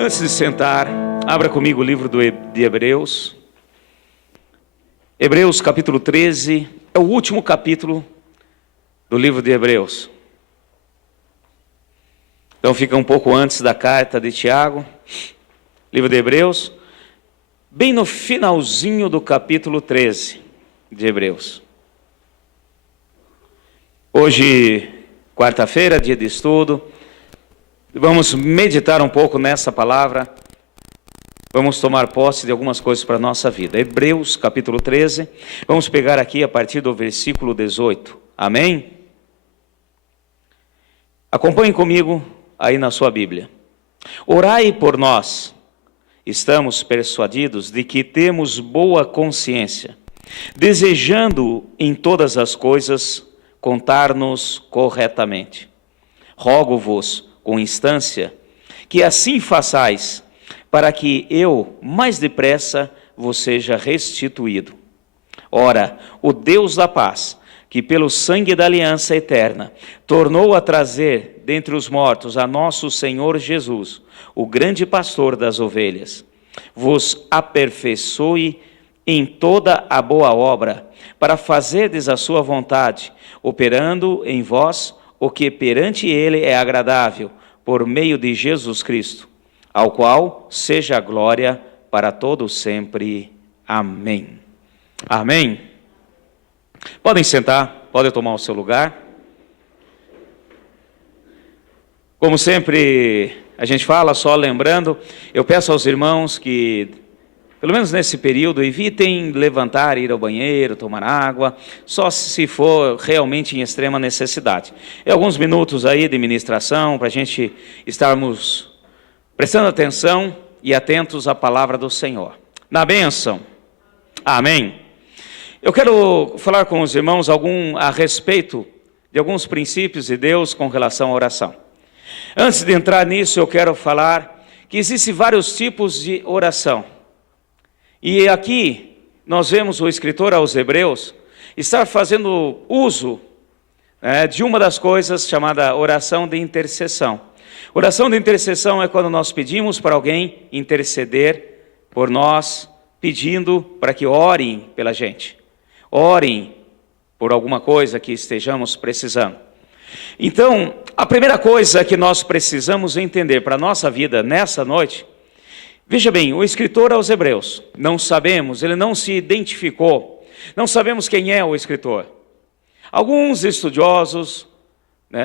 Antes de sentar, abra comigo o livro de Hebreus. Hebreus capítulo 13, é o último capítulo do livro de Hebreus. Então fica um pouco antes da carta de Tiago, livro de Hebreus, bem no finalzinho do capítulo 13 de Hebreus. Hoje, quarta-feira, dia de estudo, vamos meditar um pouco nessa palavra, vamos tomar posse de algumas coisas para a nossa vida. Hebreus capítulo 13, vamos pegar aqui a partir do versículo 18, amém? Acompanhe comigo aí na sua Bíblia. Orai por nós, estamos persuadidos de que temos boa consciência, desejando em todas as coisas contar-nos corretamente. Rogo-vos com instância que assim façais, para que eu mais depressa vos seja restituído. Ora, o Deus da paz, que pelo sangue da aliança eterna tornou a trazer dentre os mortos a nosso Senhor Jesus, o grande pastor das ovelhas, vos aperfeiçoe em toda a boa obra, para fazerdes a sua vontade, operando em vós o que perante ele é agradável, por meio de Jesus Cristo, ao qual seja a glória para todos sempre. Amém. Amém. Podem sentar, podem tomar o seu lugar. Como sempre a gente fala, só lembrando, eu peço aos irmãos que, pelo menos nesse período, evitem levantar, ir ao banheiro, tomar água, só se for realmente em extrema necessidade. É alguns minutos aí de ministração para a gente estarmos prestando atenção e atentos à palavra do Senhor. Na bênção. Amém. Eu quero falar com os irmãos a respeito de alguns princípios de Deus com relação à oração. Antes de entrar nisso, eu quero falar que existem vários tipos de oração. E aqui nós vemos o escritor aos Hebreus estar fazendo uso de uma das coisas chamada oração de intercessão. Oração de intercessão é quando nós pedimos para alguém interceder por nós, pedindo para que orem pela gente. Orem por alguma coisa que estejamos precisando. Então, a primeira coisa que nós precisamos entender para a nossa vida nessa noite, veja bem, o escritor aos Hebreus, não sabemos, ele não se identificou, não sabemos quem é o escritor. Alguns estudiosos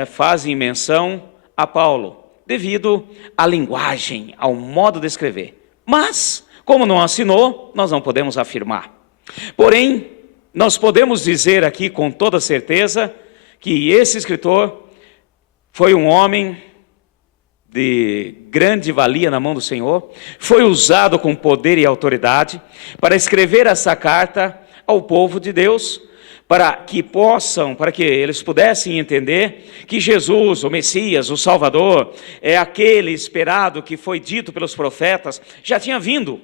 fazem menção a Paulo, devido à linguagem, ao modo de escrever. Mas, como não assinou, nós não podemos afirmar. Porém, nós podemos dizer aqui com toda certeza que esse escritor foi um homem de grande valia na mão do Senhor, foi usado com poder e autoridade para escrever essa carta ao povo de Deus, para que eles pudessem entender que Jesus, o Messias, o Salvador, é aquele esperado que foi dito pelos profetas, já tinha vindo,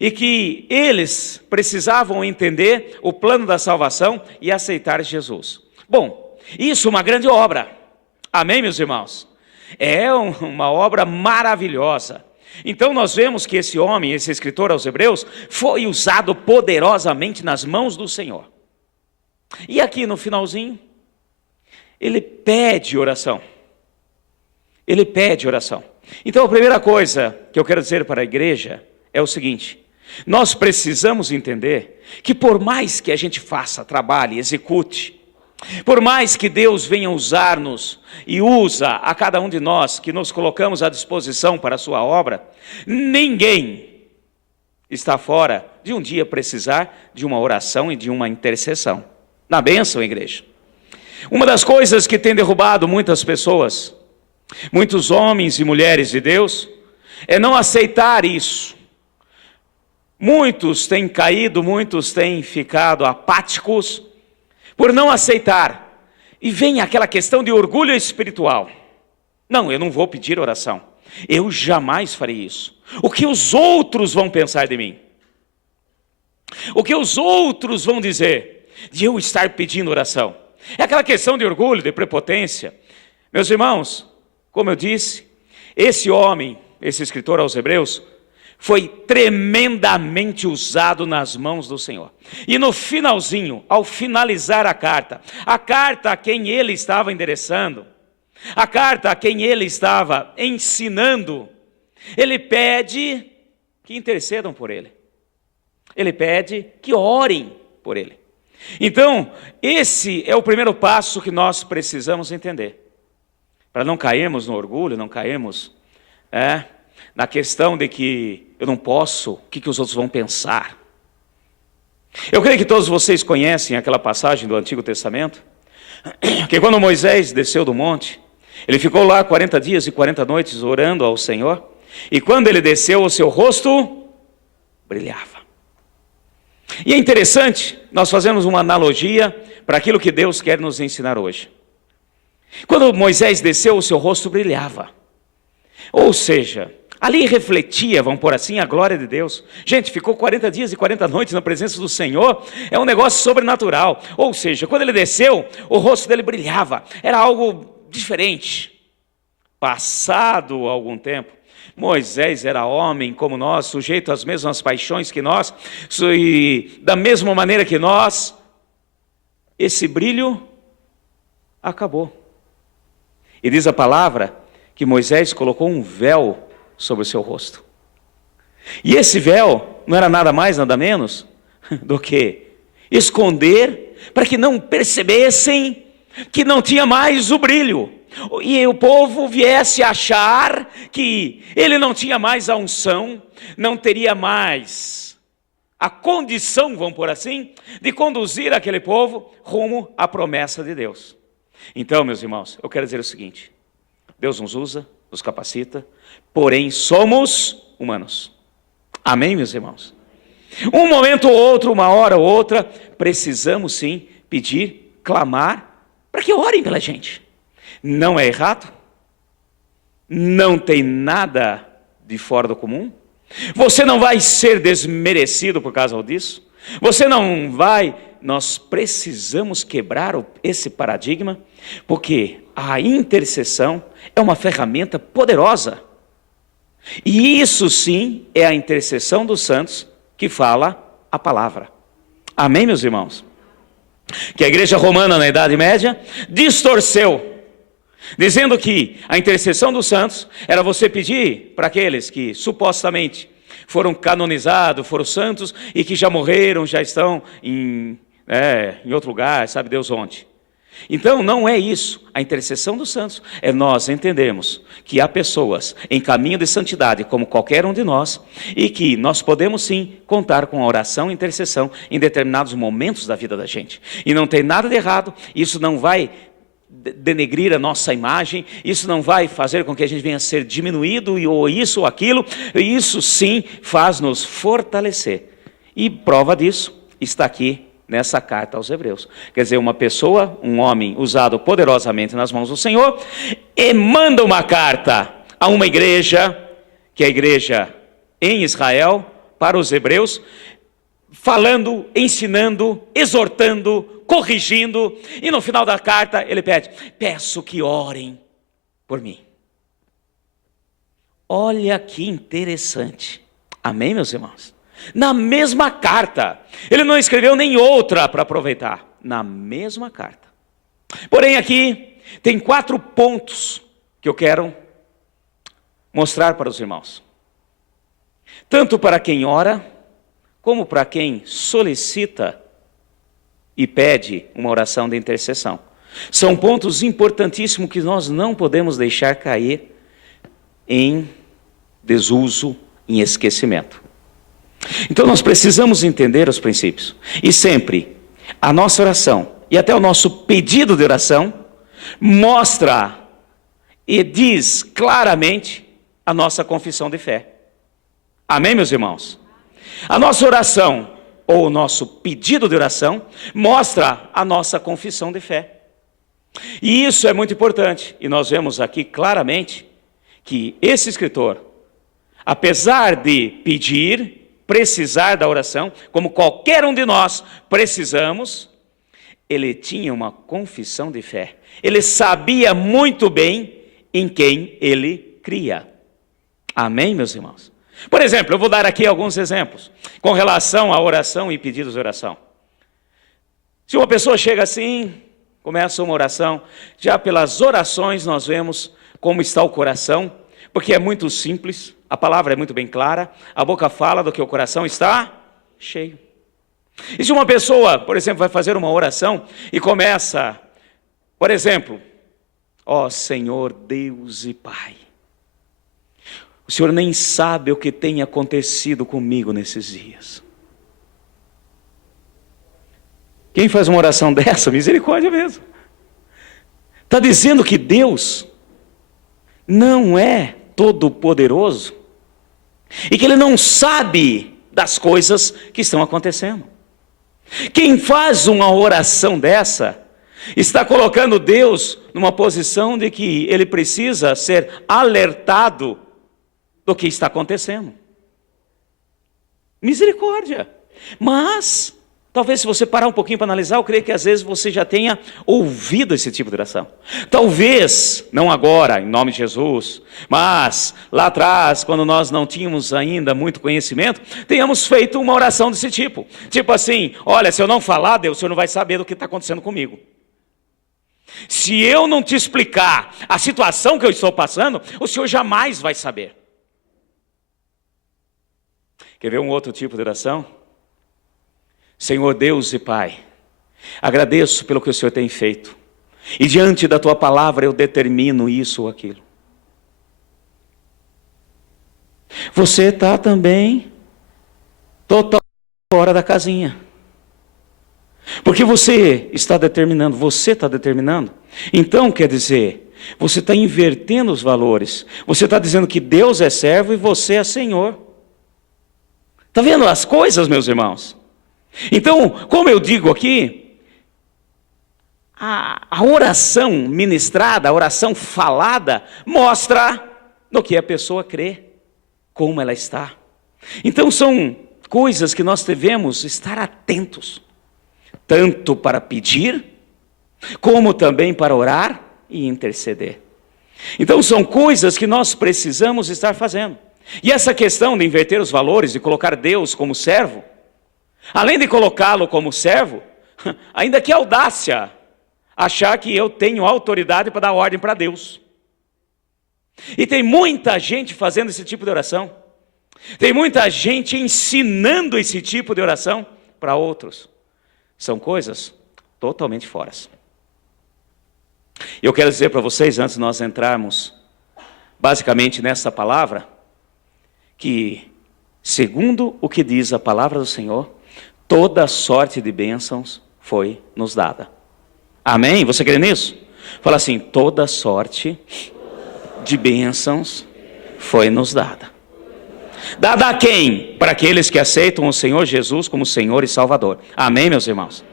e que eles precisavam entender o plano da salvação e aceitar Jesus. Bom, isso é uma grande obra, amém, meus irmãos? É uma obra maravilhosa. Então nós vemos que esse homem, esse escritor aos Hebreus, foi usado poderosamente nas mãos do Senhor. E aqui no finalzinho, ele pede oração. Ele pede oração. Então a primeira coisa que eu quero dizer para a igreja é o seguinte: nós precisamos entender que por mais que a gente faça, trabalhe, execute, por mais que Deus venha usar-nos e usa a cada um de nós que nos colocamos à disposição para a sua obra, ninguém está fora de um dia precisar de uma oração e de uma intercessão. Na bênção, igreja. Uma das coisas que tem derrubado muitas pessoas, muitos homens e mulheres de Deus, é não aceitar isso. Muitos têm caído, muitos têm ficado apáticos por não aceitar. E vem aquela questão de orgulho espiritual. Não, eu não vou pedir oração. Eu jamais farei isso. O que os outros vão pensar de mim? O que os outros vão dizer de eu estar pedindo oração? É aquela questão de orgulho, de prepotência. Meus irmãos, como eu disse, esse homem esse escritor aos Hebreus, foi tremendamente usado nas mãos do Senhor. E no finalzinho, ao finalizar a carta a quem ele estava endereçando, a carta a quem ele estava ensinando, ele pede que intercedam por ele. Ele pede que orem por ele. Então, esse é o primeiro passo que nós precisamos entender. Para não cairmos no orgulho, não cairmos na questão de que eu não posso, o que os outros vão pensar. Eu creio que todos vocês conhecem aquela passagem do Antigo Testamento, que quando Moisés desceu do monte, ele ficou lá 40 dias e 40 noites orando ao Senhor, e quando ele desceu, o seu rosto brilhava. E é interessante, nós fazemos uma analogia para aquilo que Deus quer nos ensinar hoje. Quando Moisés desceu, o seu rosto brilhava. Ou seja, ali refletia, vamos pôr assim, a glória de Deus. Gente, ficou 40 dias e 40 noites na presença do Senhor, é um negócio sobrenatural. Ou seja, quando ele desceu, o rosto dele brilhava, era algo diferente. Passado algum tempo, Moisés era homem como nós, sujeito às mesmas paixões que nós, e da mesma maneira que nós, esse brilho acabou. E diz a palavra que Moisés colocou um véu sobre o seu rosto. E esse véu não era nada mais, nada menos do que esconder, para que não percebessem que não tinha mais o brilho. E o povo viesse a achar que ele não tinha mais a unção, não teria mais a condição, vamos por assim, de conduzir aquele povo rumo à promessa de Deus. Então, meus irmãos, eu quero dizer o seguinte: Deus nos usa, nos capacita, porém somos humanos. Amém, meus irmãos? Um momento ou outro, uma hora ou outra, precisamos sim pedir, clamar, para que orem pela gente. Não é errado, não tem nada de fora do comum, você não vai ser desmerecido por causa disso, você não vai, nós precisamos quebrar esse paradigma, porque a intercessão é uma ferramenta poderosa, e isso sim é a intercessão dos santos que fala a palavra. Amém, meus irmãos? Que a igreja romana na Idade Média distorceu, dizendo que a intercessão dos santos era você pedir para aqueles que supostamente foram canonizados, foram santos e que já morreram, já estão em outro lugar, sabe Deus onde. Então não é isso, a intercessão dos santos é nós entendermos que há pessoas em caminho de santidade como qualquer um de nós e que nós podemos sim contar com a oração e intercessão em determinados momentos da vida da gente. E não tem nada de errado, isso não vai denegrir a nossa imagem, isso não vai fazer com que a gente venha a ser diminuído ou isso ou aquilo, isso sim faz nos fortalecer. E prova disso está aqui nessa carta aos Hebreus. Quer dizer, uma pessoa, um homem usado poderosamente nas mãos do Senhor, e manda uma carta a uma igreja, que é a igreja em Israel, para os hebreus, falando, ensinando, exortando, corrigindo, e no final da carta ele pede: peço que orem por mim. Olha que interessante. Amém, meus irmãos? Na mesma carta, ele não escreveu nem outra para aproveitar, na mesma carta. Porém aqui tem 4 pontos que eu quero mostrar para os irmãos. Tanto para quem ora, como para quem solicita e pede uma oração de intercessão. São pontos importantíssimos que nós não podemos deixar cair em desuso, em esquecimento. Então nós precisamos entender os princípios. E sempre a nossa oração e até o nosso pedido de oração mostra e diz claramente a nossa confissão de fé. Amém, meus irmãos? A nossa oração ou o nosso pedido de oração mostra a nossa confissão de fé. E isso é muito importante. E nós vemos aqui claramente que esse escritor, apesar de pedir, precisar da oração, como qualquer um de nós precisamos, ele tinha uma confissão de fé. Ele sabia muito bem em quem ele cria. Amém, meus irmãos? Por exemplo, eu vou dar aqui alguns exemplos com relação à oração e pedidos de oração. Se uma pessoa chega assim, começa uma oração, já pelas orações nós vemos como está o coração, porque é muito simples, a palavra é muito bem clara, a boca fala do que o coração está cheio. E se uma pessoa, por exemplo, vai fazer uma oração e começa, por exemplo, ó Senhor Deus e Pai, o Senhor nem sabe o que tem acontecido comigo nesses dias. Quem faz uma oração dessa, misericórdia mesmo. Está dizendo que Deus não é todo-poderoso e que Ele não sabe das coisas que estão acontecendo. Quem faz uma oração dessa está colocando Deus numa posição de que Ele precisa ser alertado do que está acontecendo. Misericórdia. Mas talvez se você parar um pouquinho para analisar, eu creio que às vezes você já tenha ouvido esse tipo de oração. Talvez, não agora, em nome de Jesus, mas lá atrás, quando nós não tínhamos ainda muito conhecimento, tenhamos feito uma oração desse tipo. Tipo assim, olha, se eu não falar, Deus, o Senhor não vai saber do que está acontecendo comigo. Se eu não te explicar a situação que eu estou passando, o Senhor jamais vai saber. Quer ver um outro tipo de oração? Senhor Deus e Pai, agradeço pelo que o Senhor tem feito, e diante da Tua palavra eu determino isso ou aquilo. Você está também totalmente fora da casinha, porque você está determinando, então quer dizer, você está invertendo os valores, você está dizendo que Deus é servo e você é Senhor. Está vendo as coisas, meus irmãos? Então, como eu digo aqui, a oração ministrada, a oração falada, mostra no que a pessoa crê, como ela está. Então, são coisas que nós devemos estar atentos, tanto para pedir, como também para orar e interceder. Então, são coisas que nós precisamos estar fazendo. E essa questão de inverter os valores, de colocar Deus como servo, além de colocá-lo como servo, ainda que audácia, achar que eu tenho autoridade para dar ordem para Deus. E tem muita gente fazendo esse tipo de oração. Tem muita gente ensinando esse tipo de oração para outros. São coisas totalmente fora. Eu quero dizer para vocês, antes de nós entrarmos basicamente nessa palavra, que, segundo o que diz a palavra do Senhor, toda sorte de bênçãos foi nos dada. Amém? Você crê nisso? Fala assim, toda sorte de bênçãos foi nos dada. Dada a quem? Para aqueles que aceitam o Senhor Jesus como Senhor e Salvador. Amém, meus irmãos?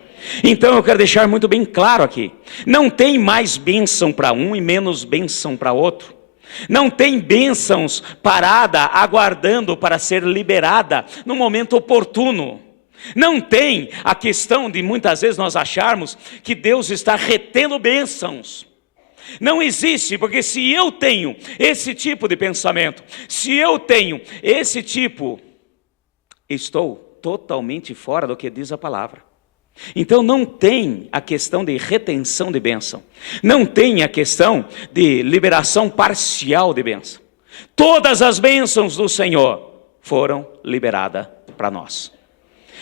Então eu quero deixar muito bem claro aqui, não tem mais bênção para um e menos bênção para outro. Não tem bênçãos parada, aguardando para ser liberada no momento oportuno. Não tem a questão de muitas vezes nós acharmos que Deus está retendo bênçãos. Não existe, porque se eu tenho esse tipo de pensamento, se eu tenho esse tipo, estou totalmente fora do que diz a palavra. Então não tem a questão de retenção de bênção, não tem a questão de liberação parcial de bênção. Todas as bênçãos do Senhor foram liberadas para nós,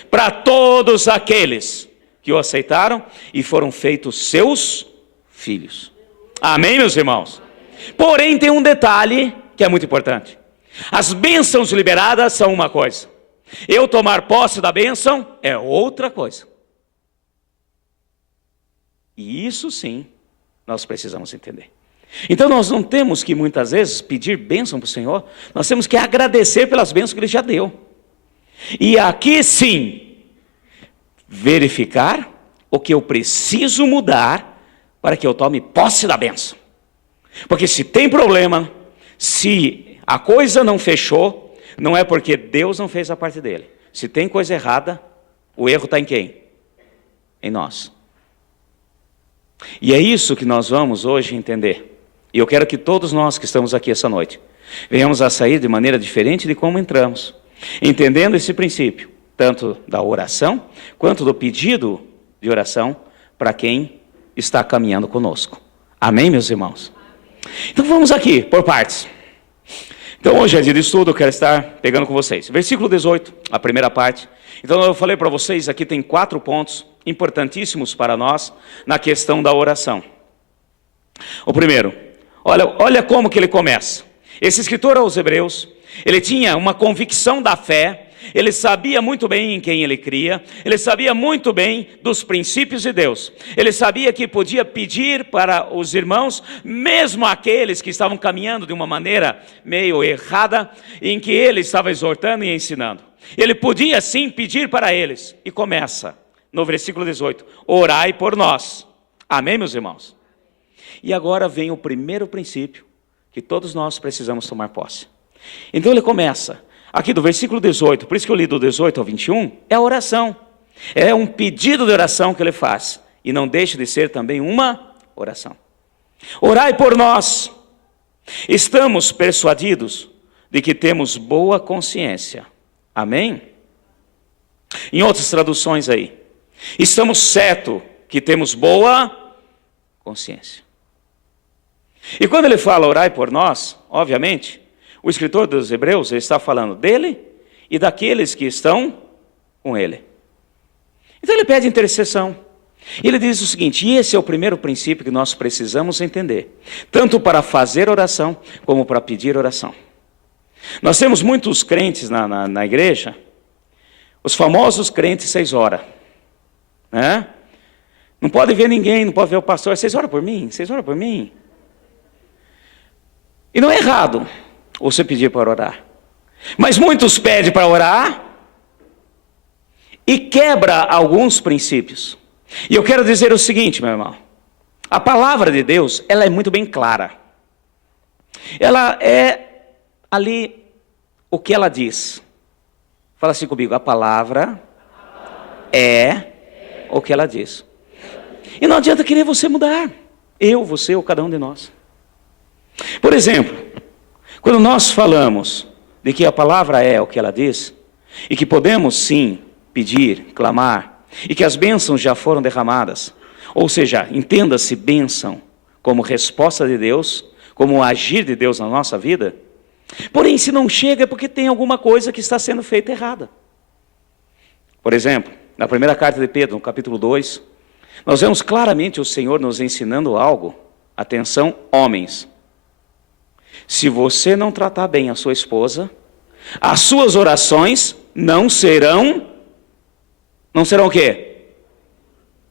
para todos aqueles que o aceitaram e foram feitos seus filhos. Amém, meus irmãos? Porém tem um detalhe que é muito importante. As bênçãos liberadas são uma coisa, eu tomar posse da bênção é outra coisa. E isso sim, nós precisamos entender. Então nós não temos que muitas vezes pedir bênção para o Senhor, nós temos que agradecer pelas bênçãos que Ele já deu. E aqui sim, verificar o que eu preciso mudar para que eu tome posse da bênção. Porque se tem problema, se a coisa não fechou, não é porque Deus não fez a parte dele. Se tem coisa errada, o erro está em quem? Em nós. E é isso que nós vamos hoje entender. E eu quero que todos nós que estamos aqui essa noite, venhamos a sair de maneira diferente de como entramos, entendendo esse princípio, tanto da oração, quanto do pedido de oração para quem está caminhando conosco. Amém, meus irmãos? Então vamos aqui, por partes. Então hoje é dia de estudo, eu quero estar pegando com vocês. Versículo 18, a primeira parte. Então eu falei para vocês, aqui tem 4 pontos importantíssimos para nós na questão da oração. O primeiro, olha como que ele começa. Esse escritor aos Hebreus, ele tinha uma convicção da fé, ele sabia muito bem em quem ele cria, ele sabia muito bem dos princípios de Deus, ele sabia que podia pedir para os irmãos, mesmo aqueles que estavam caminhando de uma maneira meio errada, em que ele estava exortando e ensinando. Ele podia sim pedir para eles, e começa no versículo 18, orai por nós. Amém, meus irmãos? E agora vem o primeiro princípio que todos nós precisamos tomar posse. Então ele começa aqui do versículo 18, por isso que eu li do 18 ao 21, é a oração. É um pedido de oração que ele faz. E não deixa de ser também uma oração. Orai por nós. Estamos persuadidos de que temos boa consciência. Amém? Em outras traduções aí. Estamos certos que temos boa consciência. E quando ele fala orai por nós, obviamente, o escritor dos Hebreus, ele está falando dele e daqueles que estão com ele. Então ele pede intercessão. E ele diz o seguinte, e esse é o primeiro princípio que nós precisamos entender, tanto para fazer oração, como para pedir oração. Nós temos muitos crentes na igreja, os famosos crentes 6 horas. Né? Não pode ver ninguém, não pode ver o pastor, 6 horas por mim, 6 horas por mim. E não é errado você pedir para orar. Mas muitos pedem para orar e quebra alguns princípios. E eu quero dizer o seguinte, meu irmão. A palavra de Deus, ela é muito bem clara. Ela é ali o que ela diz. Fala assim comigo, a palavra é o que ela diz. E não adianta querer você mudar. Eu, você ou cada um de nós. Por exemplo, quando nós falamos de que a palavra é o que ela diz, e que podemos sim pedir, clamar, e que as bênçãos já foram derramadas, ou seja, entenda-se bênção como resposta de Deus, como o agir de Deus na nossa vida, porém se não chega é porque tem alguma coisa que está sendo feita errada. Por exemplo, na primeira carta de Pedro, no capítulo 2, nós vemos claramente o Senhor nos ensinando algo. Atenção, homens. Se você não tratar bem a sua esposa, as suas orações não serão o quê?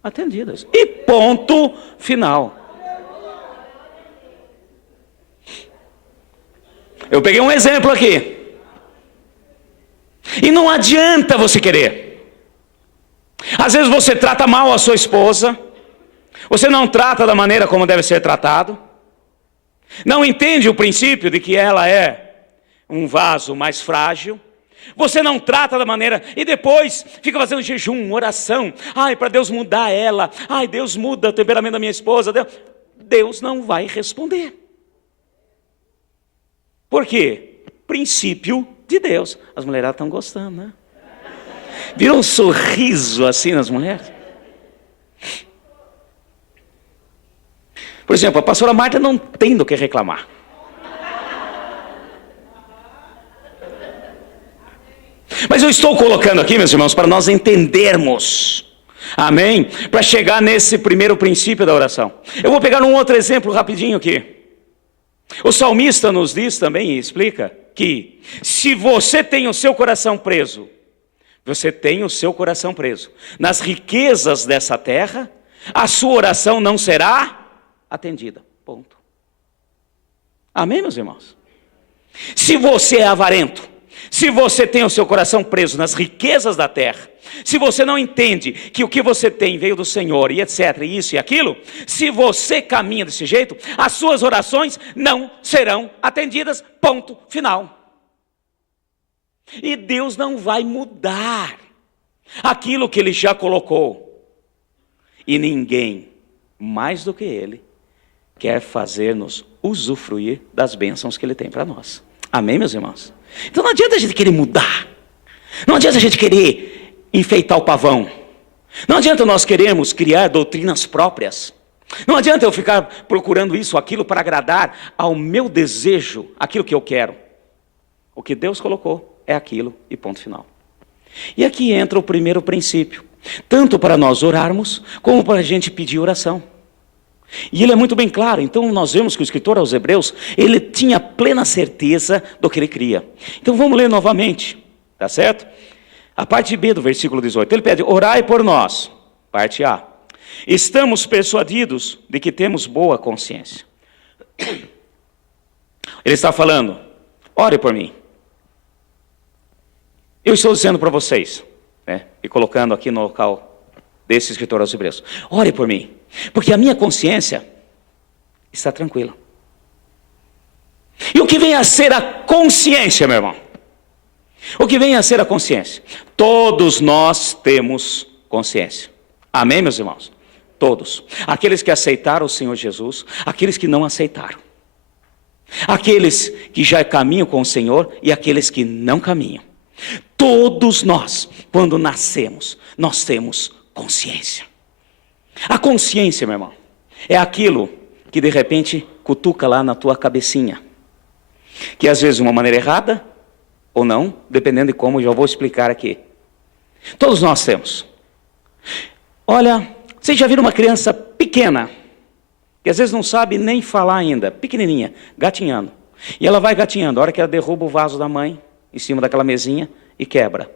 Atendidas. E ponto final. Eu peguei um exemplo aqui. E não adianta você querer. Às vezes você trata mal a sua esposa, você não trata da maneira como deve ser tratado, não entende o princípio de que ela é um vaso mais frágil, você não trata da maneira, e depois fica fazendo jejum, oração, para Deus mudar ela, Deus muda o temperamento da minha esposa, Deus não vai responder. Por quê? Princípio de Deus. As mulheradas estão gostando, né? Virou um sorriso assim nas mulheres. Por exemplo, a pastora Marta não tem do que reclamar. Mas eu estou colocando aqui, meus irmãos, para nós entendermos. Amém? Para chegar nesse primeiro princípio da oração. Eu vou pegar um outro exemplo rapidinho aqui. O salmista nos diz também e explica que se você tem o seu coração preso, você tem o seu coração preso nas riquezas dessa terra, a sua oração não será atendida. Ponto. Amém, meus irmãos? Se você é avarento, se você tem o seu coração preso nas riquezas da terra, se você não entende que o que você tem veio do Senhor e etc, isso e aquilo, se você caminha desse jeito, as suas orações não serão atendidas, ponto final. E Deus não vai mudar aquilo que Ele já colocou. E ninguém, mais do que Ele, quer fazer-nos usufruir das bênçãos que Ele tem para nós. Amém, meus irmãos? Então não adianta a gente querer mudar. Não adianta a gente querer enfeitar o pavão. Não adianta nós queremos criar doutrinas próprias. Não adianta eu ficar procurando isso ou aquilo para agradar ao meu desejo, aquilo que eu quero. O que Deus colocou é aquilo e ponto final. E aqui entra o primeiro princípio. Tanto para nós orarmos, como para a gente pedir oração. E ele é muito bem claro. Então nós vemos que o escritor aos Hebreus, ele tinha plena certeza do que ele cria. Então vamos ler novamente, tá certo? A parte B do versículo 18, ele pede: orai por nós, parte A. Estamos persuadidos de que temos boa consciência. Ele está falando: ore por mim. Eu estou dizendo para vocês, né, e colocando aqui no local desse escritor aos Hebreus: ore por mim, porque a minha consciência está tranquila. E o que vem a ser a consciência, meu irmão? O que vem a ser a consciência? Todos nós temos consciência. Amém, meus irmãos? Todos. Aqueles que aceitaram o Senhor Jesus, aqueles que não aceitaram. Aqueles que já caminham com o Senhor e aqueles que não caminham. Todos nós, quando nascemos, nós temos consciência. A consciência, meu irmão, é aquilo que de repente cutuca lá na tua cabecinha. Que às vezes de uma maneira errada, ou não, dependendo de como, eu já vou explicar aqui. Todos nós temos. Olha, vocês já viram uma criança pequena, que às vezes não sabe nem falar ainda, pequenininha, gatinhando. E ela vai gatinhando, a hora que ela derruba o vaso da mãe, em cima daquela mesinha, e quebra.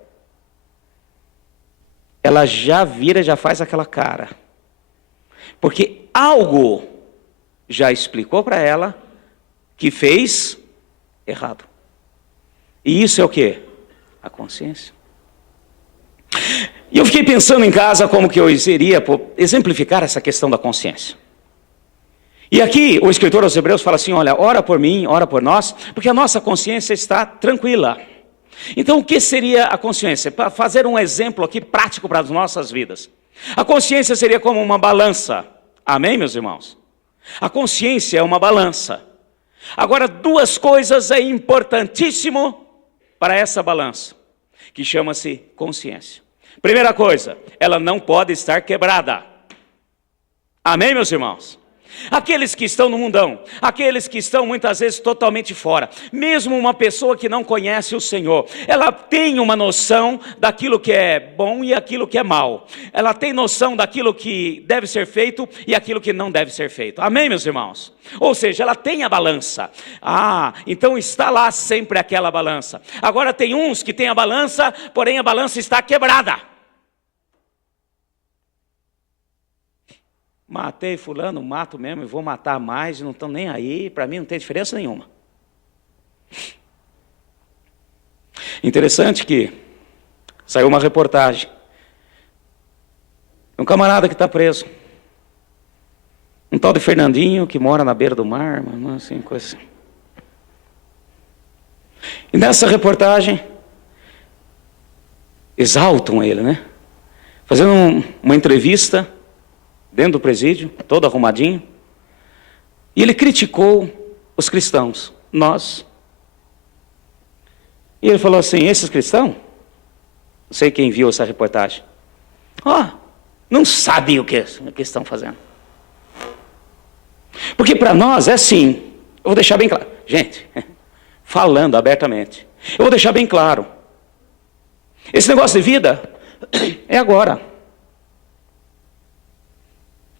Ela já vira, já faz aquela cara. Porque algo já explicou para ela que fez errado. E isso é o quê? A consciência. E eu fiquei pensando em casa como que eu iria exemplificar essa questão da consciência. E aqui o escritor aos Hebreus fala assim: olha, ora por mim, ora por nós, porque a nossa consciência está tranquila. Então o que seria a consciência? Para fazer um exemplo aqui prático para as nossas vidas. A consciência seria como uma balança. Amém, meus irmãos? A consciência é uma balança. Agora, duas coisas é importantíssimo para essa balança, que chama-se consciência. Primeira coisa, ela não pode estar quebrada. Amém, meus irmãos? Aqueles que estão no mundão, aqueles que estão muitas vezes totalmente fora, mesmo uma pessoa que não conhece o Senhor, ela tem uma noção daquilo que é bom e aquilo que é mal. Ela tem noção daquilo que deve ser feito e aquilo que não deve ser feito. Amém, meus irmãos? Ou seja, ela tem a balança. Então está lá sempre aquela balança. Agora tem uns que têm a balança, porém a balança está quebrada. Matei fulano, mato mesmo e vou matar mais, não estão nem aí, para mim não tem diferença nenhuma. Interessante que saiu uma reportagem. Um camarada que está preso. Um tal de Fernandinho, que mora na beira do mar, assim, coisa assim. E nessa reportagem, exaltam ele, né? Fazendo uma entrevista dentro do presídio, todo arrumadinho. E ele criticou os cristãos, nós. E ele falou assim: esses cristãos, não sei quem viu essa reportagem, não sabem o que estão fazendo. Porque para nós é assim, eu vou deixar bem claro, gente, falando abertamente, eu vou deixar bem claro, esse negócio de vida é agora.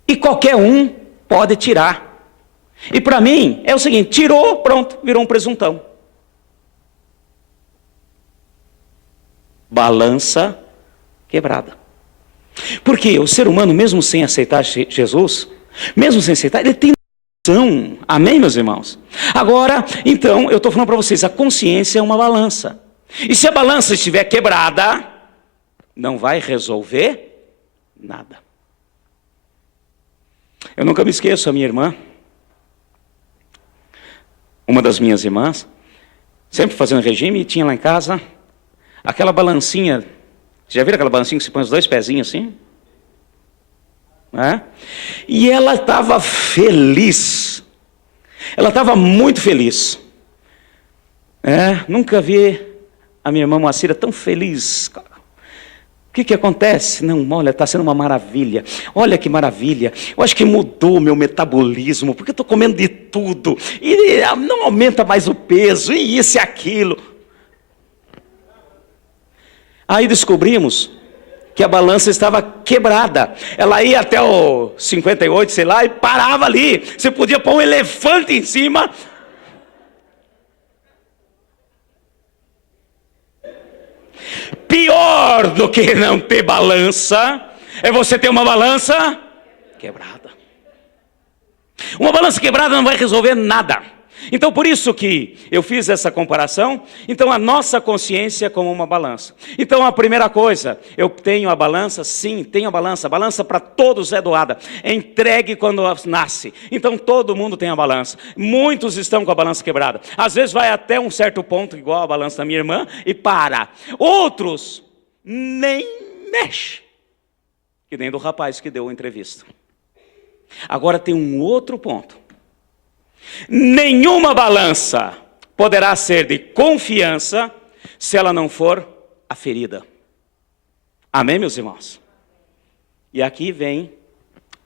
E qualquer um pode tirar. E para mim é o seguinte: tirou, pronto, virou um presuntão. Balança quebrada. Porque o ser humano, mesmo sem aceitar Jesus, mesmo sem aceitar, ele tem noção. Amém, meus irmãos? Agora, então, eu estou falando para vocês, a consciência é uma balança. E se a balança estiver quebrada, não vai resolver nada. Eu nunca me esqueço, a minha irmã, uma das minhas irmãs, sempre fazendo regime, e tinha lá em casa aquela balancinha. Já viram aquela balancinha que você põe os dois pezinhos assim? E ela estava feliz. Ela estava muito feliz. Nunca vi a minha irmã Moacira tão feliz. O que acontece? Não, olha, está sendo uma maravilha. Olha que maravilha. Eu acho que mudou o meu metabolismo, porque eu estou comendo de tudo. E não aumenta mais o peso, e isso e aquilo. Aí descobrimos que a balança estava quebrada. Ela ia até o 58, sei lá, e parava ali. Você podia pôr um elefante em cima. Pior do que não ter balança é você ter uma balança quebrada. Uma balança quebrada não vai resolver nada. Então por isso que eu fiz essa comparação. Então a nossa consciência é como uma balança. Então a primeira coisa, eu tenho a balança? Sim, tenho a balança. A balança para todos é doada, é entregue quando nasce. Então todo mundo tem a balança. Muitos estão com a balança quebrada. Às vezes vai até um certo ponto, igual a balança da minha irmã, e para. Outros nem mexe, que nem do rapaz que deu a entrevista. Agora tem um outro ponto. Nenhuma balança poderá ser de confiança se ela não for aferida. Amém, meus irmãos? E aqui vem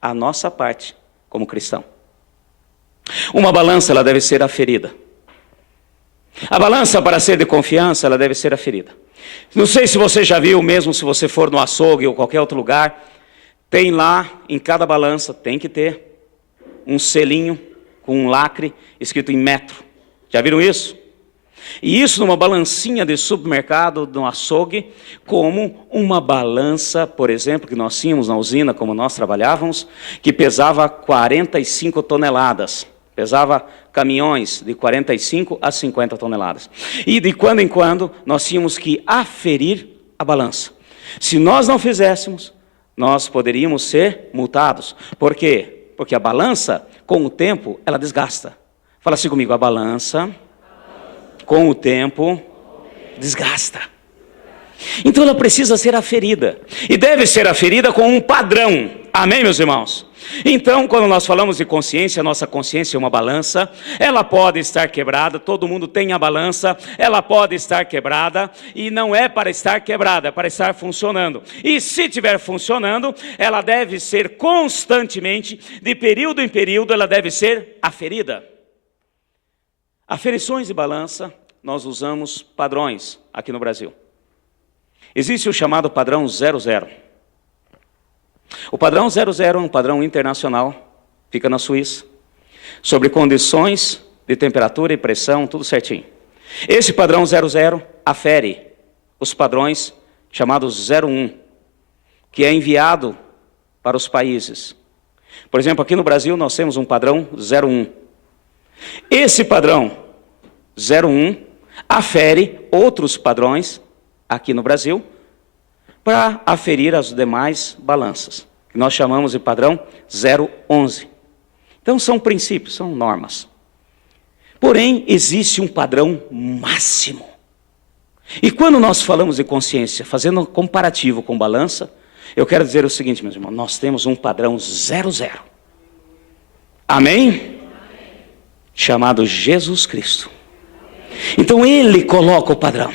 a nossa parte como cristão. Uma balança, ela deve ser aferida. A balança, para ser de confiança, ela deve ser aferida. Não sei se você já viu, mesmo se você for no açougue ou qualquer outro lugar, tem lá, em cada balança, tem que ter um selinho com um lacre escrito em metro. Já viram isso? E isso numa balancinha de supermercado, no açougue, como uma balança, por exemplo, que nós tínhamos na usina, como nós trabalhávamos, que pesava 45 toneladas. Pesava caminhões de 45 a 50 toneladas. E de quando em quando, nós tínhamos que aferir a balança. Se nós não fizéssemos, nós poderíamos ser multados. Por quê? Porque a balança, com o tempo, ela desgasta. Fala assim comigo, a balança, com o tempo, desgasta. Então ela precisa ser aferida. E deve ser aferida com um padrão. Amém, meus irmãos? Então, quando nós falamos de consciência, nossa consciência é uma balança. Ela pode estar quebrada, todo mundo tem a balança. Ela pode estar quebrada e não é para estar quebrada, é para estar funcionando. E se estiver funcionando, ela deve ser constantemente, de período em período, ela deve ser aferida. Aferições de balança, nós usamos padrões aqui no Brasil. Existe o chamado padrão 00. O padrão 00 é um padrão internacional, fica na Suíça, sobre condições de temperatura e pressão, tudo certinho. Esse padrão 00 afere os padrões chamados 01, que é enviado para os países. Por exemplo, aqui no Brasil nós temos um padrão 01. Esse padrão 01 afere outros padrões aqui no Brasil para aferir as demais balanças, que nós chamamos de padrão 011. Então são princípios, são normas. Porém, existe um padrão máximo. E quando nós falamos de consciência, fazendo um comparativo com balança, eu quero dizer o seguinte, meus irmãos, nós temos um padrão 00. Amém? Chamado Jesus Cristo. Então Ele coloca o padrão.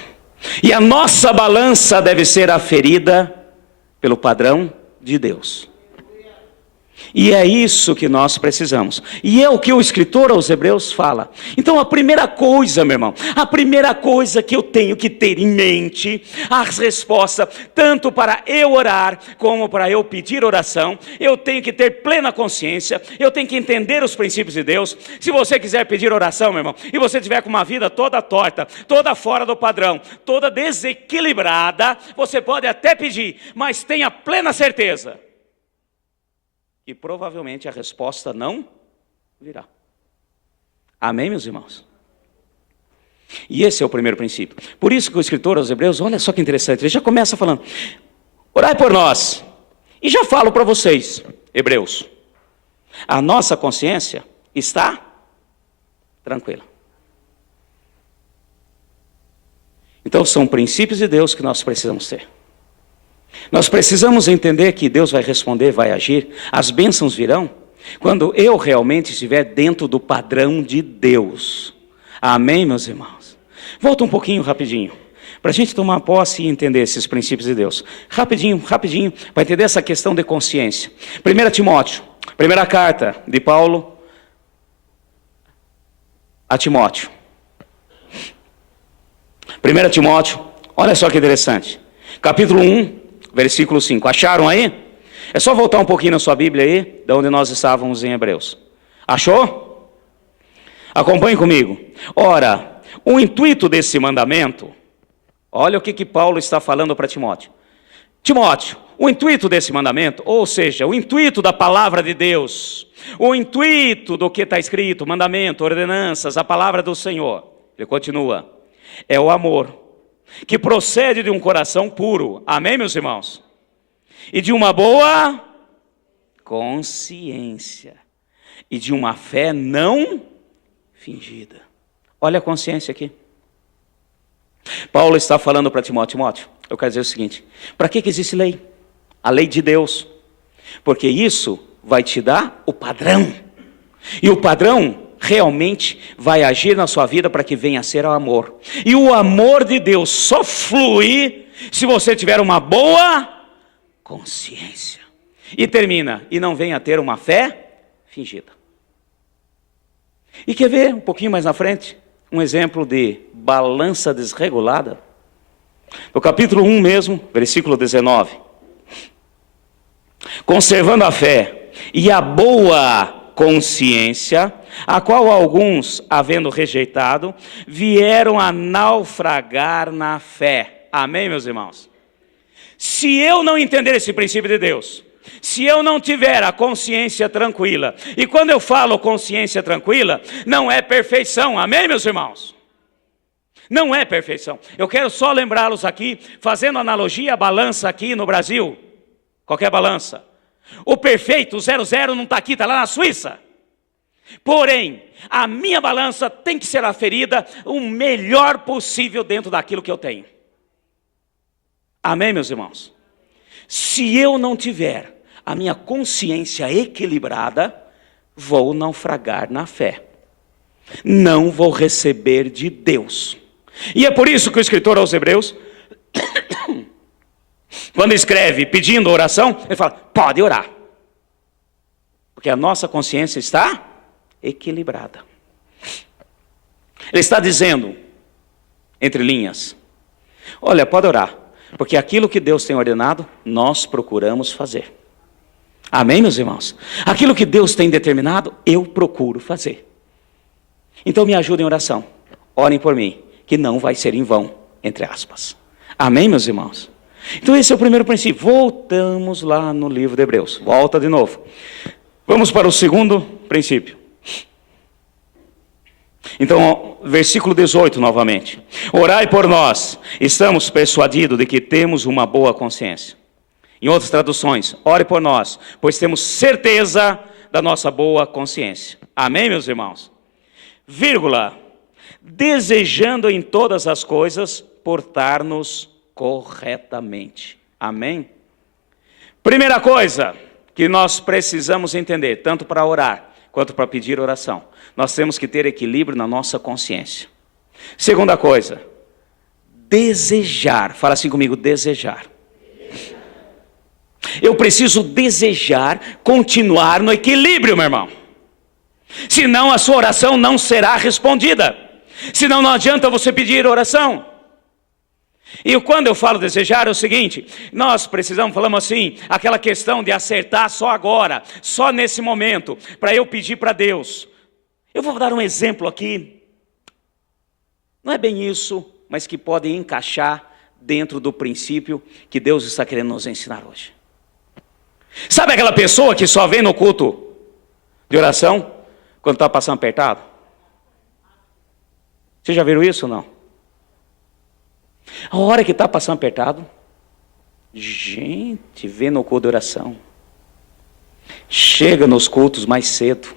E a nossa balança deve ser aferida pelo padrão de Deus. E é isso que nós precisamos. E é o que o escritor aos Hebreus fala. Então a primeira coisa, meu irmão, a primeira coisa que eu tenho que ter em mente, a resposta, tanto para eu orar, como para eu pedir oração, eu tenho que ter plena consciência, eu tenho que entender os princípios de Deus. Se você quiser pedir oração, meu irmão, e você tiver com uma vida toda torta, toda fora do padrão, toda desequilibrada, você pode até pedir, mas tenha plena certeza. E provavelmente a resposta não virá. Amém, meus irmãos? E esse é o primeiro princípio. Por isso que o escritor aos Hebreus, olha só que interessante, ele já começa falando, orai por nós. E já falo para vocês, Hebreus, a nossa consciência está tranquila. Então são princípios de Deus que nós precisamos ter. Nós precisamos entender que Deus vai responder, vai agir. As bênçãos virão quando eu realmente estiver dentro do padrão de Deus. Amém, meus irmãos? Volta um pouquinho, rapidinho, para a gente tomar posse e entender esses princípios de Deus. Rapidinho, para entender essa questão de consciência. 1 Timóteo, primeira carta de Paulo a Timóteo. 1 Timóteo, olha só que interessante. Capítulo 1, versículo 5. Acharam aí? É só voltar um pouquinho na sua Bíblia aí, de onde nós estávamos em Hebreus. Achou? Acompanhe comigo. Ora, o intuito desse mandamento, olha o que Paulo está falando para Timóteo. Timóteo, o intuito desse mandamento, ou seja, o intuito da palavra de Deus, o intuito do que está escrito, mandamento, ordenanças, a palavra do Senhor, ele continua, é o amor, que procede de um coração puro, amém, meus irmãos? E de uma boa consciência, e de uma fé não fingida. Olha a consciência aqui. Paulo está falando para Timóteo, eu quero dizer o seguinte, para que existe lei? A lei de Deus. Porque isso vai te dar o padrão. E o padrão realmente vai agir na sua vida para que venha a ser o amor. E o amor de Deus só flui se você tiver uma boa consciência. E termina, e não venha a ter uma fé fingida. E quer ver um pouquinho mais na frente? Um exemplo de balança desregulada. No capítulo 1 mesmo, versículo 19. Conservando a fé e a boa consciência, a qual alguns, havendo rejeitado, vieram a naufragar na fé. Amém, meus irmãos? Se eu não entender esse princípio de Deus, se eu não tiver a consciência tranquila, e quando eu falo consciência tranquila, não é perfeição, amém, meus irmãos? Não é perfeição. Eu quero só lembrá-los aqui, fazendo analogia à balança aqui no Brasil, qualquer balança. O perfeito, o 00 não está aqui, está lá na Suíça. Porém, a minha balança tem que ser aferida o melhor possível dentro daquilo que eu tenho. Amém, meus irmãos? Se eu não tiver a minha consciência equilibrada, vou naufragar na fé. Não vou receber de Deus. E é por isso que o escritor aos Hebreus, quando escreve pedindo oração, ele fala, pode orar. Porque a nossa consciência está equilibrada. Ele está dizendo, entre linhas, olha, pode orar. Porque aquilo que Deus tem ordenado, nós procuramos fazer. Amém, meus irmãos? Aquilo que Deus tem determinado, eu procuro fazer. Então me ajudem em oração. Orem por mim, que não vai ser em vão, entre aspas. Amém, meus irmãos? Então esse é o primeiro princípio. Voltamos lá no livro de Hebreus. Volta de novo. Vamos para o segundo princípio. Então, versículo 18 novamente. Orai por nós, estamos persuadidos de que temos uma boa consciência. Em outras traduções, ore por nós, pois temos certeza da nossa boa consciência. Amém, meus irmãos? Vírgula, desejando em todas as coisas portar-nos corretamente. Amém? Primeira coisa que nós precisamos entender, tanto para orar quanto para pedir oração, nós temos que ter equilíbrio na nossa consciência. Segunda coisa, desejar. Fala assim comigo, desejar. Eu preciso desejar continuar no equilíbrio, meu irmão. Senão a sua oração não será respondida. Senão não adianta você pedir oração. E quando eu falo desejar é o seguinte, nós falamos assim, aquela questão de acertar só agora, só nesse momento, para eu pedir para Deus. Eu vou dar um exemplo aqui, não é bem isso, mas que pode encaixar dentro do princípio que Deus está querendo nos ensinar hoje. Sabe aquela pessoa que só vem no culto de oração quando está passando apertado? Vocês já viram isso ou não? A hora que está passando apertado, gente, vê no culto de oração. Chega nos cultos mais cedo.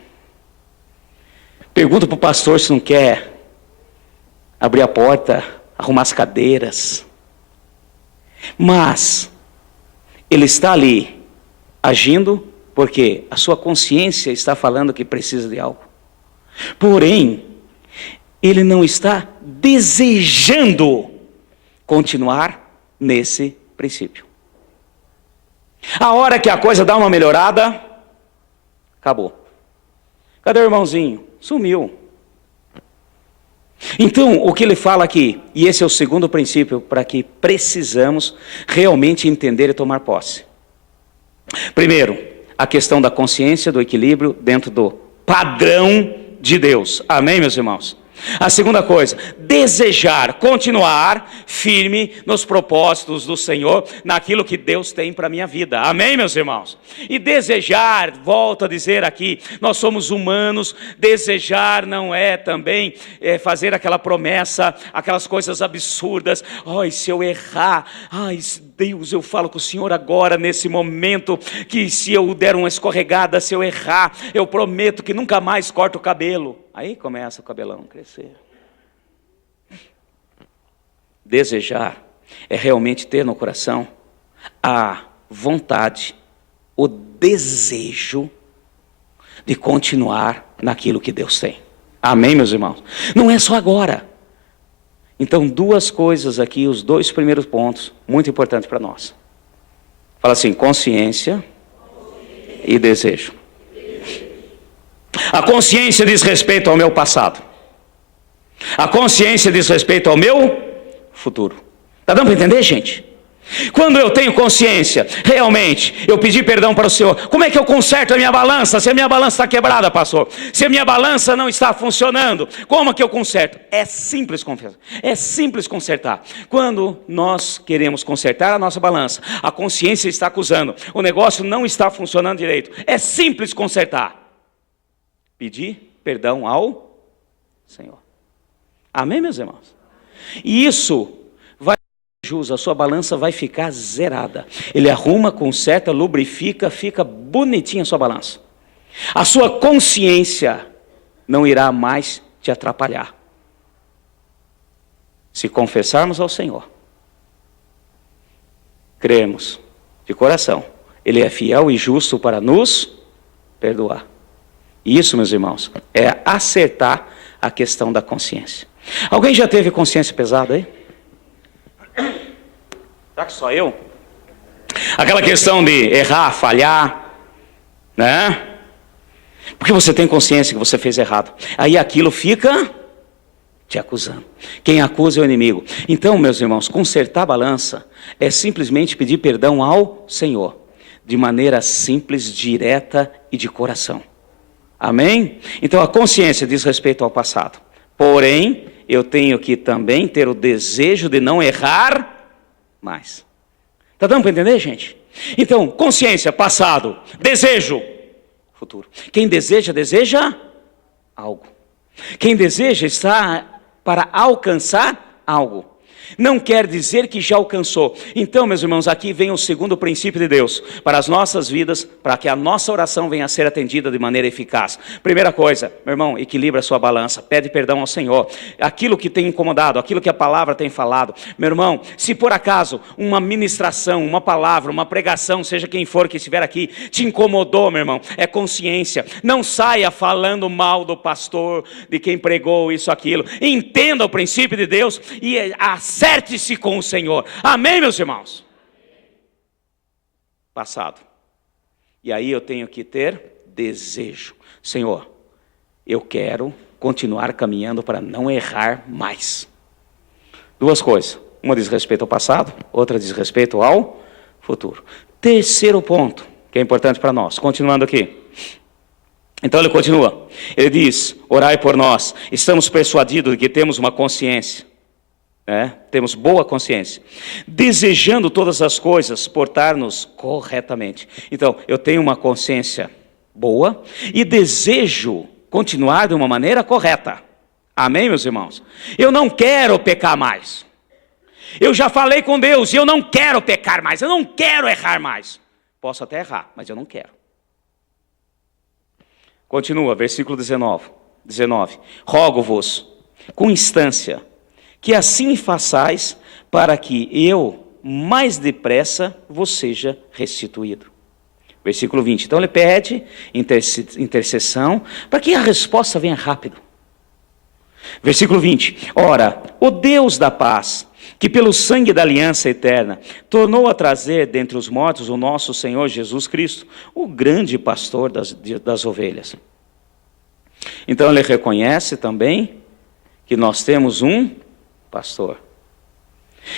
Pergunta para o pastor se não quer abrir a porta, arrumar as cadeiras. Mas ele está ali agindo porque a sua consciência está falando que precisa de algo. Porém, ele não está desejando continuar nesse princípio. A hora que a coisa dá uma melhorada, acabou. Cadê o irmãozinho? Sumiu. Então, o que ele fala aqui, e esse é o segundo princípio para que precisamos realmente entender e tomar posse. Primeiro, a questão da consciência, do equilíbrio dentro do padrão de Deus. Amém, meus irmãos? A segunda coisa, desejar continuar firme nos propósitos do Senhor, naquilo que Deus tem para a minha vida. Amém, meus irmãos? E desejar, volto a dizer aqui, nós somos humanos, desejar não é também fazer aquela promessa, aquelas coisas absurdas. Ai, se eu errar, ai, Deus, eu falo com o Senhor agora, nesse momento, que se eu der uma escorregada, se eu errar, eu prometo que nunca mais corto o cabelo. Aí começa o cabelão a crescer. Desejar é realmente ter no coração a vontade, o desejo de continuar naquilo que Deus tem. Amém, meus irmãos? Não é só agora. Então, duas coisas aqui, os dois primeiros pontos, muito importantes para nós. Fala assim, consciência e desejo. A consciência diz respeito ao meu passado. A consciência diz respeito ao meu futuro. Está dando para entender, gente? Quando eu tenho consciência, realmente, eu pedi perdão para o Senhor. Como é que eu conserto a minha balança? Se a minha balança está quebrada, pastor. Se a minha balança não está funcionando, como que eu conserto? É simples confessar. É simples consertar. Quando nós queremos consertar a nossa balança, a consciência está acusando, o negócio não está funcionando direito. É simples consertar. Pedir perdão ao Senhor. Amém, meus irmãos? E isso vai jus, a sua balança vai ficar zerada. Ele arruma, conserta, lubrifica, fica bonitinha a sua balança. A sua consciência não irá mais te atrapalhar. Se confessarmos ao Senhor, cremos de coração, Ele é fiel e justo para nos perdoar. Isso, meus irmãos, é acertar a questão da consciência. Alguém já teve consciência pesada aí? Será que só eu? Aquela questão de errar, falhar, né? Porque você tem consciência que você fez errado. Aí aquilo fica te acusando. Quem acusa é o inimigo. Então, meus irmãos, consertar a balança é simplesmente pedir perdão ao Senhor. De maneira simples, direta e de coração. Amém? Então a consciência diz respeito ao passado. Porém, eu tenho que também ter o desejo de não errar mais. Está dando para entender, gente? Então, consciência, passado, desejo, futuro. Quem deseja, deseja algo. Quem deseja está para alcançar algo. Não quer dizer que já alcançou. Então, meus irmãos, aqui vem o segundo princípio de Deus para as nossas vidas, para que a nossa oração venha a ser atendida de maneira eficaz. Primeira coisa, meu irmão, equilibra a sua balança, pede perdão ao Senhor. Aquilo que tem incomodado, aquilo que a palavra tem falado. Meu irmão, se por acaso uma ministração, uma palavra, uma pregação, seja quem for que estiver aqui, te incomodou, meu irmão, é consciência. Não saia falando mal do pastor, de quem pregou isso, aquilo. Entenda o princípio de Deus e acerte-se com o Senhor. Amém, meus irmãos? Passado. E aí eu tenho que ter desejo. Senhor, eu quero continuar caminhando para não errar mais. Duas coisas. Uma diz respeito ao passado, outra diz respeito ao futuro. Terceiro ponto, que é importante para nós. Continuando aqui. Então ele continua. Ele diz, orai por nós. Estamos persuadidos de que temos uma consciência. Temos boa consciência, desejando todas as coisas, portar-nos corretamente. Então, eu tenho uma consciência boa e desejo continuar de uma maneira correta. Amém, meus irmãos? Eu não quero pecar mais. Eu já falei com Deus e eu não quero pecar mais, eu não quero errar mais. Posso até errar, mas eu não quero. Continua, versículo 19. Rogo-vos, com instância, que assim façais, para que eu, mais depressa, vos seja restituído. Versículo 20. Então ele pede intercessão, para que a resposta venha rápido. Versículo 20. Ora, o Deus da paz, que pelo sangue da aliança eterna, tornou a trazer dentre os mortos o nosso Senhor Jesus Cristo, o grande pastor das ovelhas. Então ele reconhece também que nós temos um pastor.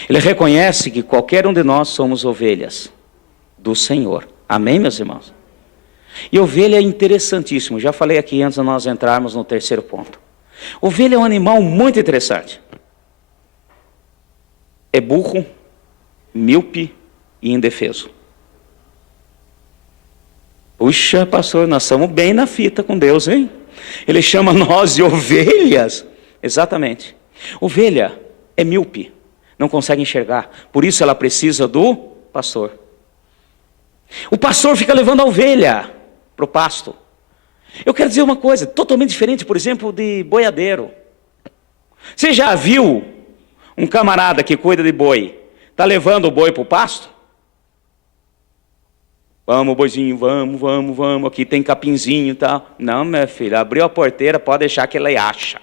Ele reconhece que qualquer um de nós somos ovelhas do Senhor. Amém, meus irmãos? E ovelha é interessantíssimo. Já falei aqui antes de nós entrarmos no terceiro ponto. Ovelha é um animal muito interessante. É burro, míope e indefeso. Puxa, pastor, nós estamos bem na fita com Deus, hein? Ele chama nós de ovelhas. Exatamente. Ovelha é míope, não consegue enxergar. Por isso ela precisa do pastor. O pastor fica levando a ovelha para o pasto. Eu quero dizer uma coisa, totalmente diferente, por exemplo, de boiadeiro. Você já viu um camarada que cuida de boi, está levando o boi para o pasto? Vamos, boizinho, vamos, aqui tem capinzinho e tal. Não, minha filha, abriu a porteira, pode deixar que ele acha.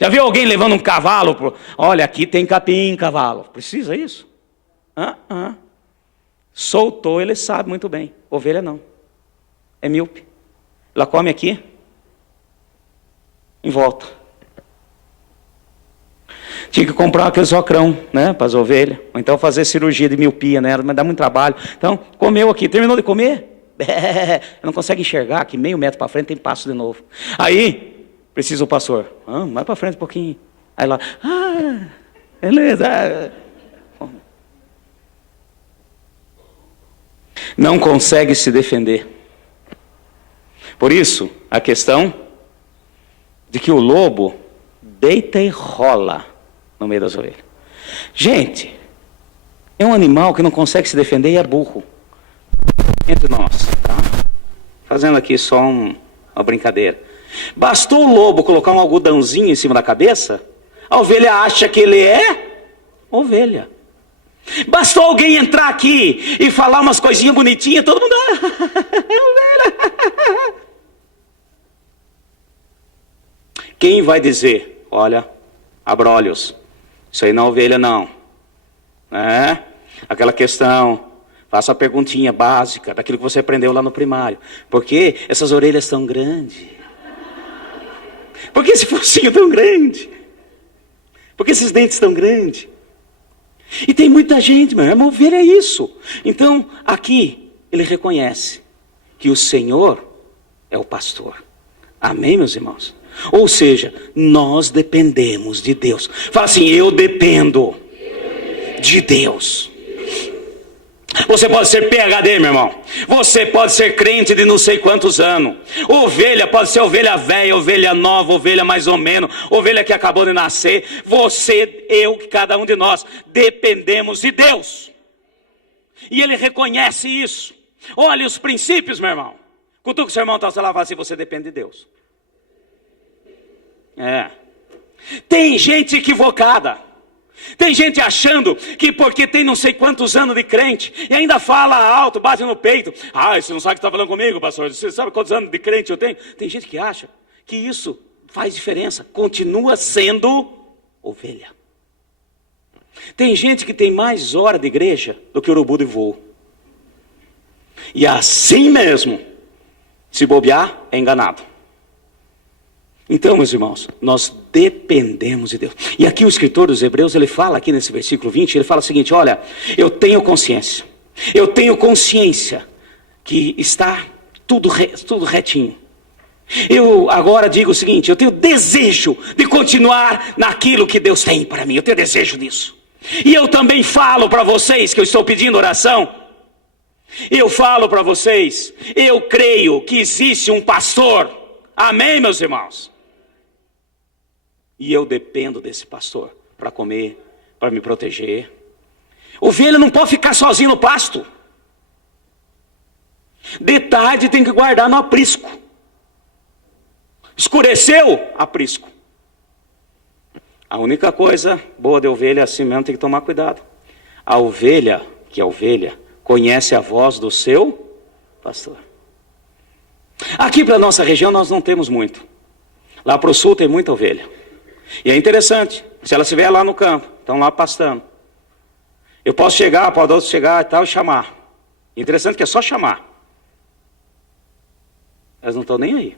Já viu alguém levando um cavalo? Olha, aqui tem capim, cavalo. Precisa isso? Soltou, ele sabe muito bem. Ovelha não. É míope. Ela come aqui, em volta. Tinha que comprar aquele socrão, né, para as ovelhas. Ou então fazer cirurgia de miopia nela, mas dá muito trabalho. Então, comeu aqui, terminou de comer, não consegue enxergar, que meio metro para frente tem passo de novo. Aí, precisa o pastor. Mais para frente um pouquinho. Aí lá, beleza. Não consegue se defender. Por isso, a questão de que o lobo deita e rola no meio das ovelhas. Gente, é um animal que não consegue se defender e é burro. Entre nós, tá? Fazendo aqui só uma brincadeira. Bastou o lobo colocar um algodãozinho em cima da cabeça, a ovelha acha que ele é ovelha. Bastou alguém entrar aqui e falar umas coisinhas bonitinhas, todo mundo... Quem vai dizer, olha, abrolhos, isso aí não é ovelha não. Aquela questão, faça a perguntinha básica, daquilo que você aprendeu lá no primário. Por que essas orelhas tão grandes? Por que esse focinho tão grande? Por que esses dentes tão grandes? E tem muita gente, meu irmão, ovelha é isso. Então, aqui, ele reconhece que o Senhor é o pastor. Amém, meus irmãos? Ou seja, nós dependemos de Deus. Fala assim, eu dependo de Deus. Você pode ser PhD, meu irmão. Você pode ser crente de não sei quantos anos. Ovelha pode ser ovelha velha, ovelha nova, ovelha mais ou menos, ovelha que acabou de nascer. Você, eu, cada um de nós dependemos de Deus. E ele reconhece isso. Olha os princípios, meu irmão. Cutuca o seu irmão, está lá e fala assim, você depende de Deus. Tem gente equivocada. Tem gente achando que porque tem não sei quantos anos de crente e ainda fala alto, bate no peito. Você não sabe o que está falando comigo, pastor? Você sabe quantos anos de crente eu tenho? Tem gente que acha que isso faz diferença. Continua sendo ovelha. Tem gente que tem mais hora de igreja do que urubu de voo. E assim mesmo, se bobear, é enganado. Então, meus irmãos, nós dependemos de Deus. E aqui o escritor dos Hebreus, ele fala aqui nesse versículo 20, ele fala o seguinte, olha, eu tenho consciência que está tudo retinho. Eu agora digo o seguinte, eu tenho desejo de continuar naquilo que Deus tem para mim, eu tenho desejo disso. E eu também falo para vocês que eu estou pedindo oração, eu falo para vocês, eu creio que existe um pastor, amém, meus irmãos? E eu dependo desse pastor para comer, para me proteger. Ovelha não pode ficar sozinho no pasto. De tarde tem que guardar no aprisco. Escureceu, aprisco. A única coisa boa de ovelha é assim mesmo, tem que tomar cuidado. A ovelha, que é ovelha, conhece a voz do seu pastor. Aqui para a nossa região nós não temos muito. Lá para o sul tem muita ovelha. E é interessante, se ela estiver lá no campo, estão lá pastando. Eu posso chegar, pode outro chegar e tal, e chamar. Interessante que é só chamar. Elas não estão nem aí.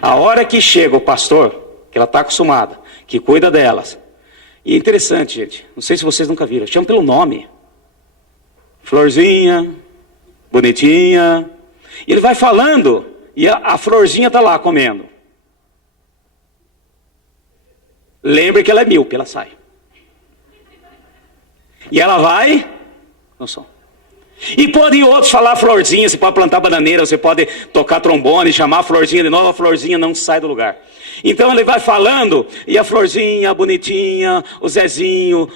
A hora que chega o pastor, que ela está acostumada, que cuida delas. E é interessante, gente, não sei se vocês nunca viram, chama pelo nome. Florzinha, bonitinha. E ele vai falando, e a florzinha está lá comendo. Lembre que ela é míope, ela sai. E ela vai no som. E podem outros falar florzinha, você pode plantar bananeira, você pode tocar trombone, chamar a florzinha de novo, a florzinha não sai do lugar. Então ele vai falando, e a florzinha, a bonitinha, o Zezinho,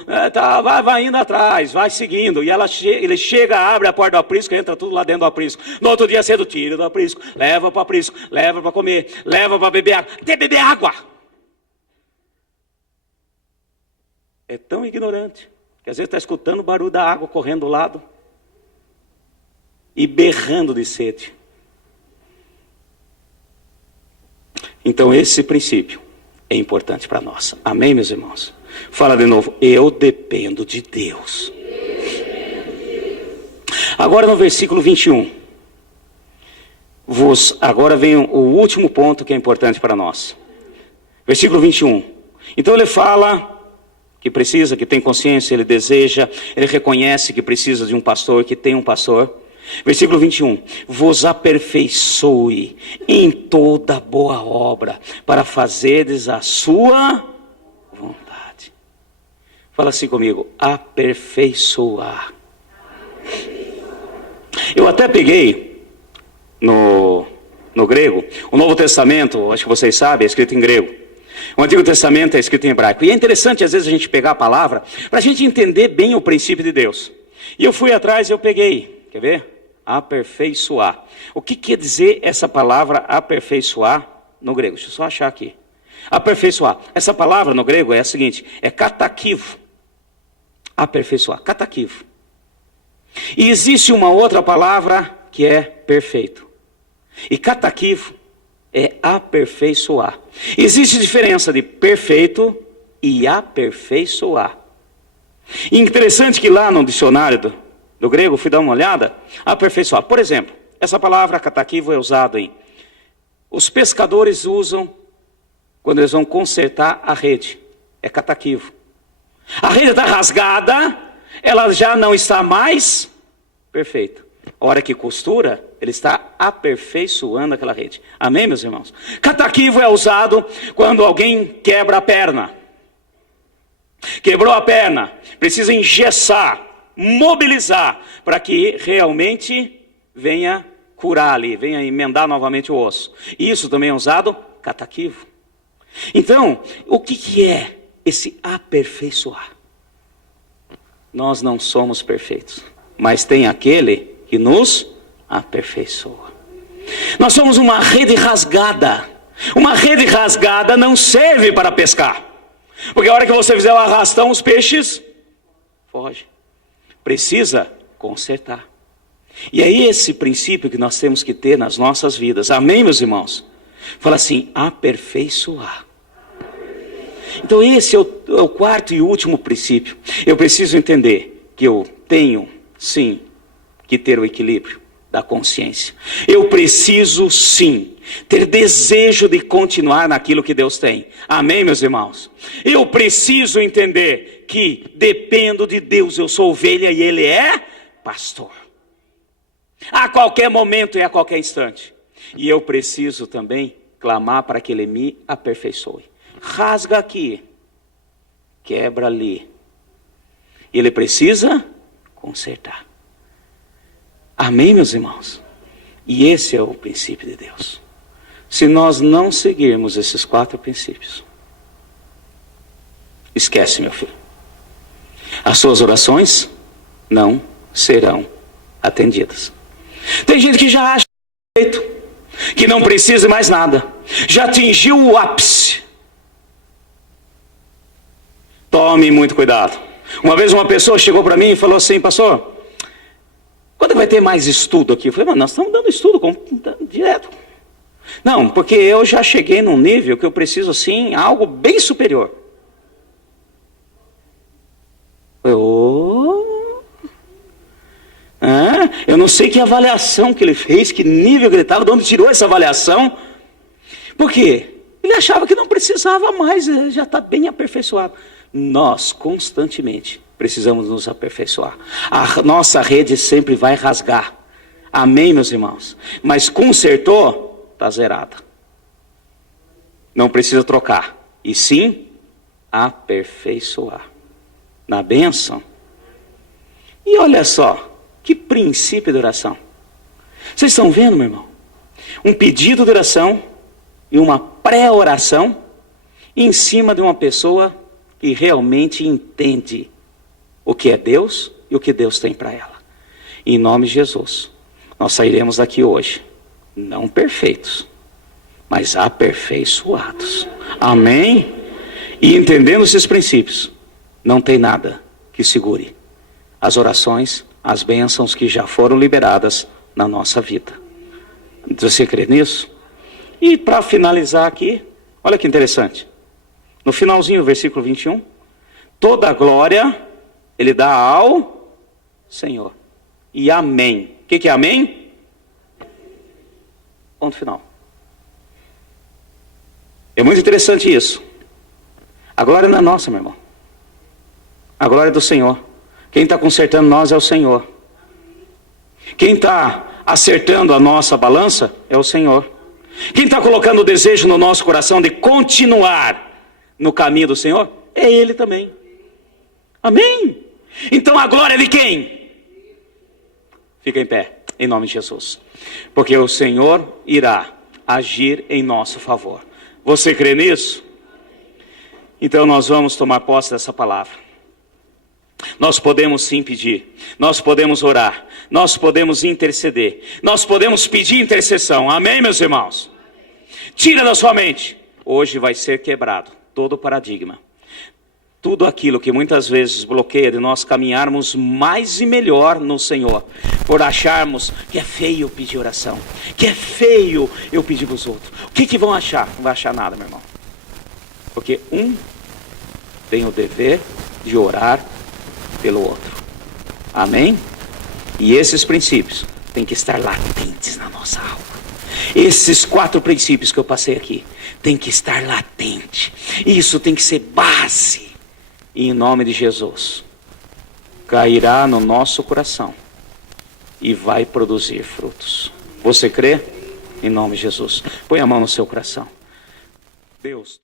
vai indo atrás, vai seguindo. E ele chega, abre a porta do aprisco, entra tudo lá dentro do aprisco. No outro dia cedo, tira do aprisco, leva para o aprisco, leva para comer, leva para beber água, até beber água. É tão ignorante, que às vezes está escutando o barulho da água correndo do lado, e berrando de sede. Então esse princípio é importante para nós. Amém, meus irmãos? Fala de novo, eu dependo de Deus. Agora no versículo 21. Agora vem o último ponto que é importante para nós. Versículo 21. Então ele fala que precisa, que tem consciência, ele deseja, ele reconhece que precisa de um pastor, que tem um pastor. Versículo 21, vos aperfeiçoe em toda boa obra, para fazerdes a sua vontade. Fala assim comigo, aperfeiçoar. Eu até peguei no grego, o Novo Testamento, acho que vocês sabem, é escrito em grego. O Antigo Testamento é escrito em hebraico. E é interessante às vezes a gente pegar a palavra, para a gente entender bem o princípio de Deus. E eu fui atrás e eu peguei, quer ver? Aperfeiçoar. O que quer dizer essa palavra aperfeiçoar no grego? Deixa eu só achar aqui. Aperfeiçoar. Essa palavra no grego é a seguinte, é katakivo. Aperfeiçoar, katakivo. E existe uma outra palavra que é perfeito. E katakivo é aperfeiçoar. Existe diferença de perfeito e aperfeiçoar. E interessante que lá no dicionário do grego, fui dar uma olhada, aperfeiçoar. Por exemplo, essa palavra katakivo é usada em... Os pescadores usam quando eles vão consertar a rede. É katakivo. A rede está rasgada, ela já não está mais perfeita. A hora que costura, ele está aperfeiçoando aquela rede. Amém, meus irmãos? Katakivo é usado quando alguém quebra a perna. Quebrou a perna, precisa engessar, mobilizar, para que realmente venha curar ali, venha emendar novamente o osso. Isso também é usado katakivo. Então, o que é esse aperfeiçoar? Nós não somos perfeitos, mas tem aquele que nos aperfeiçoa. Nós somos uma rede rasgada. Uma rede rasgada não serve para pescar, porque a hora que você fizer o arrastão, os peixes fogem. Precisa consertar. E é esse princípio que nós temos que ter nas nossas vidas. Amém, meus irmãos? Fala assim, aperfeiçoar. Então esse é o quarto e último princípio. Eu preciso entender que eu tenho, sim, que ter o equilíbrio da consciência. Eu preciso, sim, ter desejo de continuar naquilo que Deus tem. Amém, meus irmãos? Eu preciso entender que dependo de Deus. Eu sou ovelha e Ele é pastor. A qualquer momento e a qualquer instante. E eu preciso também clamar para que Ele me aperfeiçoe. Rasga aqui, quebra ali. Ele precisa consertar. Amém, meus irmãos? E esse é o princípio de Deus. Se nós não seguirmos esses 4 princípios, esquece, meu filho. As suas orações não serão atendidas. Tem gente que já acha que não precisa mais nada. Já atingiu o ápice. Tome muito cuidado. Uma vez uma pessoa chegou para mim e falou assim, pastor, quando vai ter mais estudo aqui? Eu falei, mas nós estamos dando estudo direto. Não, porque eu já cheguei num nível que eu preciso, assim, algo bem superior. Eu não sei que avaliação que ele fez, que nível que ele estava, de onde tirou essa avaliação. Por quê? Ele achava que não precisava mais, já está bem aperfeiçoado. Nós, constantemente, precisamos nos aperfeiçoar. A nossa rede sempre vai rasgar. Amém, meus irmãos? Mas consertou, está zerada. Não precisa trocar. E sim, aperfeiçoar. Na bênção. E olha só, que princípio de oração. Vocês estão vendo, meu irmão? Um pedido de oração e uma pré-oração em cima de uma pessoa que realmente entende o que é Deus e o que Deus tem para ela. Em nome de Jesus, nós sairemos daqui hoje, não perfeitos, mas aperfeiçoados. Amém? E entendendo esses princípios, não tem nada que segure as orações, as bênçãos que já foram liberadas na nossa vida. Você crê nisso? E para finalizar aqui, olha que interessante. No finalzinho do versículo 21, toda a glória ele dá ao Senhor. E amém. O que é amém? Ponto final. É muito interessante isso. A glória não é nossa, meu irmão. A glória é do Senhor. Quem está consertando nós é o Senhor. Quem está acertando a nossa balança é o Senhor. Quem está colocando o desejo no nosso coração de continuar no caminho do Senhor é Ele também. Amém? Então a glória é de quem? Fica em pé, em nome de Jesus. Porque o Senhor irá agir em nosso favor. Você crê nisso? Então nós vamos tomar posse dessa palavra. Nós podemos sim pedir, nós podemos orar, nós podemos interceder, nós podemos pedir intercessão. Amém, meus irmãos? Tira da sua mente. Hoje vai ser quebrado todo o paradigma. Tudo aquilo que muitas vezes bloqueia de nós caminharmos mais e melhor no Senhor, por acharmos que é feio pedir oração, que é feio eu pedir para os outros. O que vão achar? Não vai achar nada, meu irmão. Porque um tem o dever de orar pelo outro. Amém? E esses princípios têm que estar latentes na nossa alma. Esses 4 princípios que eu passei aqui têm que estar latente. Isso tem que ser base. E em nome de Jesus, cairá no nosso coração e vai produzir frutos. Você crê? Em nome de Jesus. Põe a mão no seu coração. Deus.